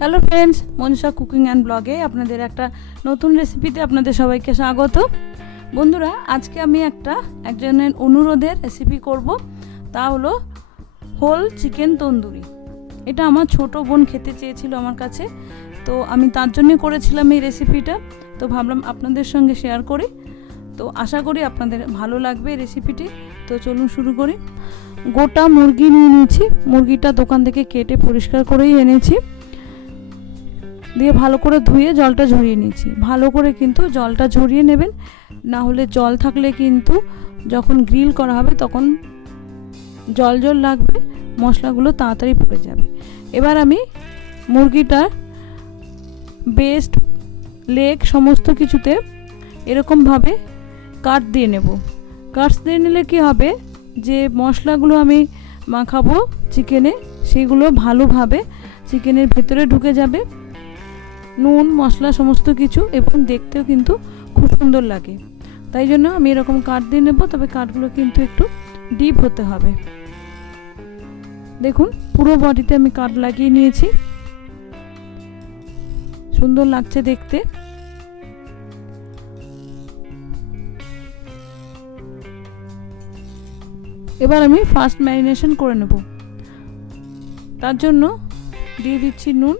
Hello friends, Manisha cooking and ব্লগে আপনাদের একটা নতুন রেসিপিতে আপনাদের সবাইকে স্বাগত। বন্ধুরা, আজকে আমি একজনের অনুরোধের রেসিপি করব, তা হলো হোল চিকেন তন্দুরি। এটা আমার ছোট বোন খেতে চেয়েছিল আমার কাছে, তো আমি তার জন্য করেছিলাম এই রেসিপিটা। তো ভাবলাম আপনাদের সঙ্গে শেয়ার করি, তো আশা করি আপনাদের ভালো লাগবে এই রেসিপিটি। তো চলুন শুরু করি। গোটা মুরগি নিয়ে নিয়েছি, মুরগিটা দোকান থেকে কেটে পরিষ্কার করেই এনেছি, দিয়ে ভালো করে ধুয়ে জলটা ঝরিয়ে নিয়েছি। ভালো করে কিন্তু জলটা ঝরিয়ে নেবেন, না হলে জল থাকলে কিন্তু যখন গ্রিল করা হবে তখন জল জল লাগবে, মশলাগুলো তাড়াতাড়ি পুড়ে যাবে। এবার আমি মুরগিটার বেস্ট, লেগ সমস্ত কিছুতে এরকমভাবে কাট দিয়ে নেব। কাটস দিয়ে নিলে কি হবে, যে মশলাগুলো আমি মাখাবো চিকেনে সেগুলো ভালোভাবে চিকেনের ভেতরে ঢুকে যাবে, নুন মশলা সমস্ত কিছু, এবং দেখতেও কিন্তু খুব সুন্দর লাগে। তাই জন্য আমি এরকম কাট দিয়ে নেব, তবে কাটগুলো কিন্তু একটু ডিপ হতে হবে। দেখুন, পুরো বডিতে আমি কাট লাগিয়ে নিয়েছি, সুন্দর লাগছে দেখতে। এবার আমি ফার্স্ট ম্যারিনেশন করে নেব। তার জন্য দিয়ে দিচ্ছি নুন,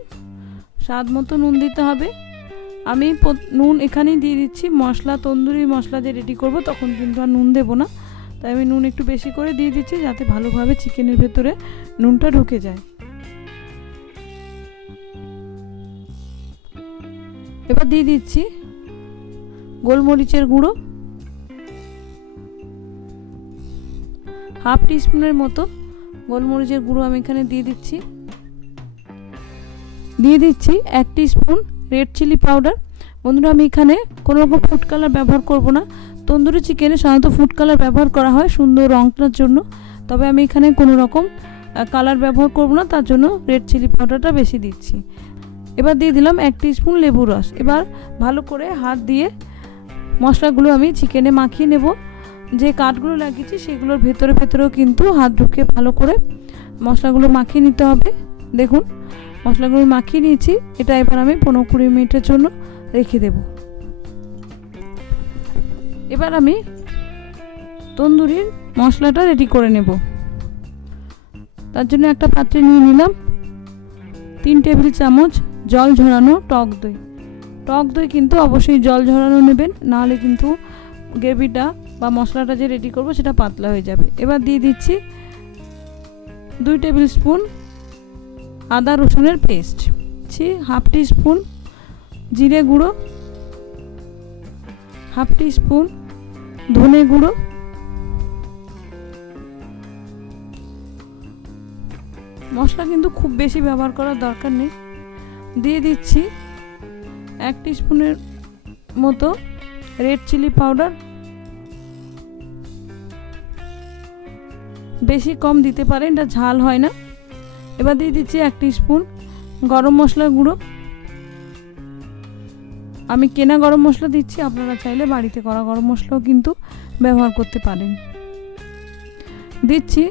স্বাদ মতো নুন দিতে হবে। আমি নুন এখানেই দিয়ে দিচ্ছি, মশলা তন্দুরি মশলা যে রেডি করব তখন কিন্তু আর নুন দেব না, তাই আমি নুন একটু বেশি করে দিয়ে দিচ্ছি, যাতে ভালোভাবে চিকেনের ভেতরে নুনটা ঢুকে যায়। এবার দিয়ে দিচ্ছি গোলমরিচের গুঁড়ো, হাফ টিস্পুনের মতো গোলমরিচের গুঁড়ো আমি এখানে দিয়ে দিচ্ছি। দিয়ে দিচ্ছি 1 টিস্পুন রেড চিলি পাউডার। বন্ধুরা, আমি এখানে কোনো রকম ফুড কালার ব্যবহার করব না। তন্দুরি চিকেনে সাধারণত ফুড কালার ব্যবহার করা হয় সুন্দর রঙটার জন্য, তবে আমি এখানে কোনো রকম কালার ব্যবহার করব না, তার জন্য রেড চিলি পাউডারটা বেশি দিচ্ছি। এবার দিয়ে দিলাম 1 টিস্পুন লেবুর রস। এবার ভালো করে হাত দিয়ে মশলাগুলো আমি চিকেনে মাখিয়ে নেব। যে কাঠগুলো লাগিয়েছি সেগুলোর ভেতরেও কিন্তু হাত ঢুকে ভালো করে মশলাগুলো মাখিয়ে নিতে হবে। দেখুন, মশলাগুলো মাখিয়ে নিয়েছি। এটা এবার আমি 15-20 মিনিটের জন্য রেখে দেব। এবার আমি তন্দুরির মশলাটা রেডি করে নেব। তার জন্য একটা পাত্রে নিয়ে নিলাম 3 টেবিল চামচ জল ঝরানো টক দই। টক দই কিন্তু অবশ্যই জল ঝরানো নেবেন, নাহলে কিন্তু গ্রেভিটা বা মশলাটা যে রেডি করব সেটা পাতলা হয়ে যাবে। এবার দিয়ে দিচ্ছি 2 টেবিল স্পুন আদা রসুনের পেস্ট, হাফ টিস্পুন জিরে গুঁড়ো, হাফ টিস্পুন ধনে গুঁড়ো, মশলা কিন্তু খুব বেশি ব্যবহার করার দরকার নেই। দিয়ে দিচ্ছি 1 টিস্পুনের মতো রেড চিলি পাউডার, বেশি কম দিতে পারেন, এটা ঝাল হয় না। এবার দিয়ে দিচ্ছি 1 টিস্পুন গরম মশলার গুঁড়ো। আমি কেনা গরম মশলা দিচ্ছি, আপনারা চাইলে বাড়িতে করা গরম মশলাও কিন্তু ব্যবহার করতে পারেন। দিচ্ছি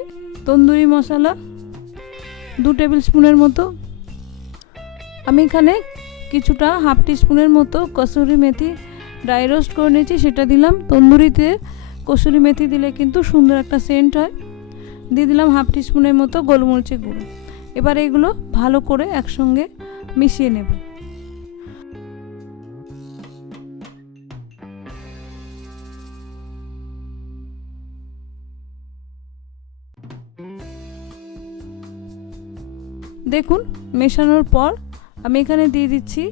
তন্দুরি মশলা 2 টেবিল স্পুনের মতো। আমি এখানে কিছুটা হাফ টিস্পুনের মতো কসুরি মেথি ড্রাই রোস্ট করে নিয়েছি, সেটা দিলাম। তন্দুরিতে কসুরি মেথি দিলে কিন্তু সুন্দর একটা সেন্ট হয়। দিয়ে দিলাম হাফ টিস্পুনের মতো গোলমরিচের গুঁড়ো। এবার এগুলো ভালো করে একসঙ্গে মিশিয়ে নেব। দেখুন, মেশানোর পর আমি এখানে দিয়ে দিচ্ছি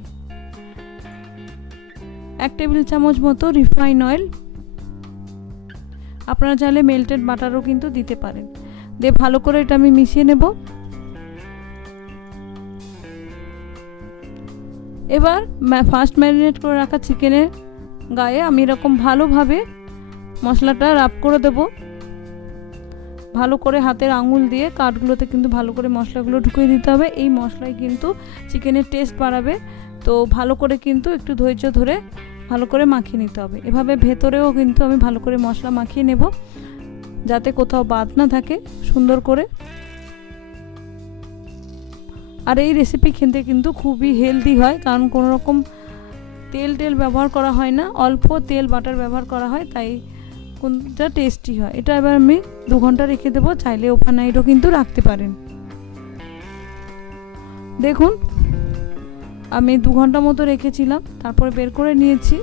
1 টেবিল চামচ মতো রিফাইন অয়েল। আপনারা চাইলে মেল্টেড বাটারও কিন্তু দিতে পারেন। দিয়ে ভালো করে এটা আমি মিশিয়ে নেব। এবার ফার্স্ট ম্যারিনেট করে রাখা চিকেনের গায়ে আমি এরকম ভালোভাবে মশলাটা রাব করে দেব। ভালো করে হাতের আঙুল দিয়ে কাঠগুলোতে কিন্তু ভালো করে মশলাগুলো ঢুকিয়ে দিতে হবে। এই মশলাই কিন্তু চিকেনের টেস্ট বাড়াবে, তো ভালো করে কিন্তু একটু ধৈর্য ধরে ভালো করে মাখিয়ে নিতে হবে। এভাবে ভেতরেও কিন্তু আমি ভালো করে মশলা মাখিয়ে নেব, যাতে কোথাও বাদ না থাকে সুন্দর করে। আর এই রেসিপি খেতে কিন্তু খুবই হেলদি হয়, কারণ কোনো রকম তেল ব্যবহার করা হয় না, অল্প তেল বাটার ব্যবহার করা হয়, তাই কোনটা টেস্টি হয়। এটা এবার আমি 2 ঘন্টা রেখে দেবো, চাইলে ওভারনাইটও কিন্তু রাখতে পারেন। দেখুন আমি 2 ঘন্টা মতো রেখেছিলাম, তারপরে বের করে নিয়েছি।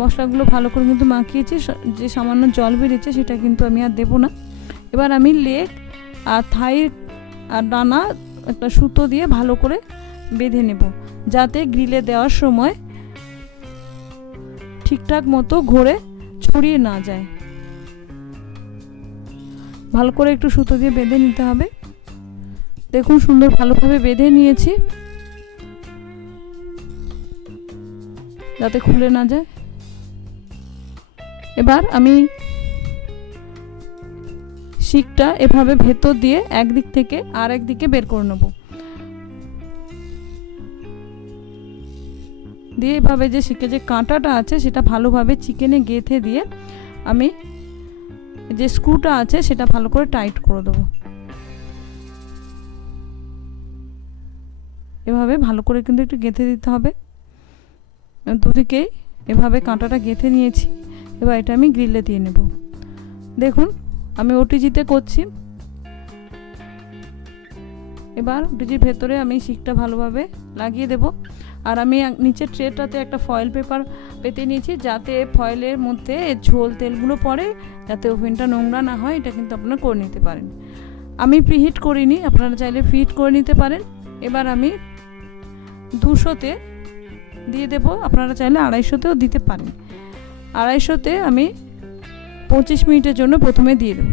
মশলাগুলো ভালো করে কিন্তু মাখিয়েছি, যে সামান্য জল বেরিয়েছে সেটা কিন্তু আমি আর দেবো না। এবার আমি লেগ আর থাই আর ডানা একটা সুতো দিয়ে ভালো করে বেঁধে নেব, যাতে গ্রিলে দেওয়ার সময় ঠিকঠাক মতো ঘোরে ছড়িয়ে না যায়। ভালো করে একটু সুতো দিয়ে বেঁধে নিতে হবে। দেখুন সুন্দর ভালোভাবে বেঁধে নিয়েছি, যাতে খুলে না যায়। এবার আমি শিকটা এভাবে ভেতর দিয়ে একদিক থেকে আর একদিকে বের করে নেব, দিয়ে এভাবে যে শিকে যে কাঁটাটা আছে সেটা ভালোভাবে চিকেনে গেঁথে দিয়ে আমি যে স্ক্রুটা আছে সেটা ভালো করে টাইট করে দেবো। এভাবে ভালো করে কিন্তু একটু গেঁথে দিতে হবে। দুদিকেই এভাবে কাঁটাটা গেঁথে নিয়েছি। এবার এটা আমি গ্রিলে দিয়ে নেব। দেখুন আমি ওটিজিতে করছি। এবার ওটিজির ভেতরে আমি শিকটা ভালোভাবে লাগিয়ে দেব। আর আমি নিচের ট্রেটাতে একটা ফয়েল পেপার পেতে নিয়েছি, যাতে ফয়েলের মধ্যে ঝোল তেলগুলো পড়ে, যাতে ওভেনটা নোংরা না হয়। এটা কিন্তু আপনারা করে নিতে পারেন। আমি প্রিহিট করিনি, আপনারা চাইলে প্রিহিট করে নিতে পারেন। এবার আমি 200-তে দিয়ে দেব, আপনারা চাইলে 250-তেও দিতে পারেন। 250-তে আমি 25 মিনিটের জন্য প্রথমে দিয়ে দেব।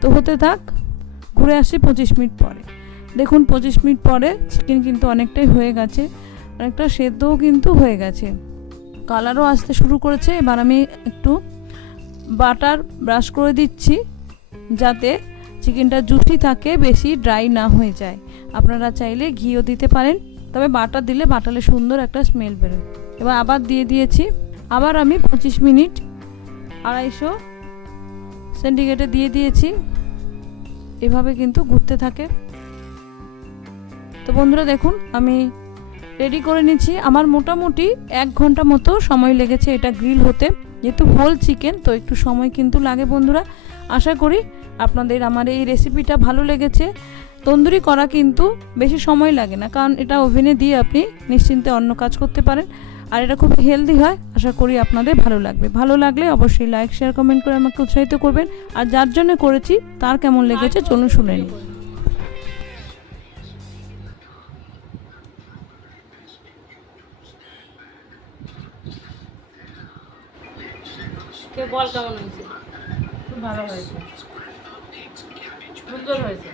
তো হতে থাক, ঘুরে আসি 25 মিনিট পরে। দেখুন 25 মিনিট পরে চিকেন কিন্তু অনেকটাই হয়ে গেছে, অনেকটা সেদ্ধও কিন্তু হয়ে গেছে, কালারও আসতে শুরু করেছে। এবার আমি একটু বাটার ব্রাশ করে দিচ্ছি, যাতে চিকেনটা জুসি থাকে, বেশি ড্রাই না হয়ে যায়। আপনারা চাইলে ঘিও দিতে পারেন, তবে বাটার দিলে বাটালে সুন্দর একটা স্মেল বেরোয়। এবার আবার দিয়ে দিয়েছি। আবার আমি 25 মিনিট 250 সেন্টিগ্রেডে দিয়ে দিয়েছি। এভাবে কিন্তু ঘুরতে থাকে। তো বন্ধুরা দেখুন আমি রেডি করে নিচ্ছি। আমার মোটামুটি 1 ঘন্টা মতো সময় লেগেছে এটা গ্রিল হতে, যেহেতু হোল চিকেন তো একটু সময় কিন্তু লাগে। বন্ধুরা আশা করি আপনাদের আমার এই রেসিপিটা ভালো লেগেছে। তন্দুরি করা কিন্তু বেশি সময় লাগে না, কারণ এটা ওভেনে দিয়ে আপনি নিশ্চিন্তে অন্য কাজ করতে পারেন, আর এটা খুব হেলদি হয়। আশা করি আপনাদের ভালো লাগবে। ভালো লাগলে অবশ্যই লাইক শেয়ার কমেন্ট করে আমাকে উৎসাহিত করবেন। আর যার জন্য করেছি তার কেমন লেগেছে চলুন শুনে নিন। বল কেমন হয়েছে? খুব ভালো হয়েছে, সুন্দর হয়েছে।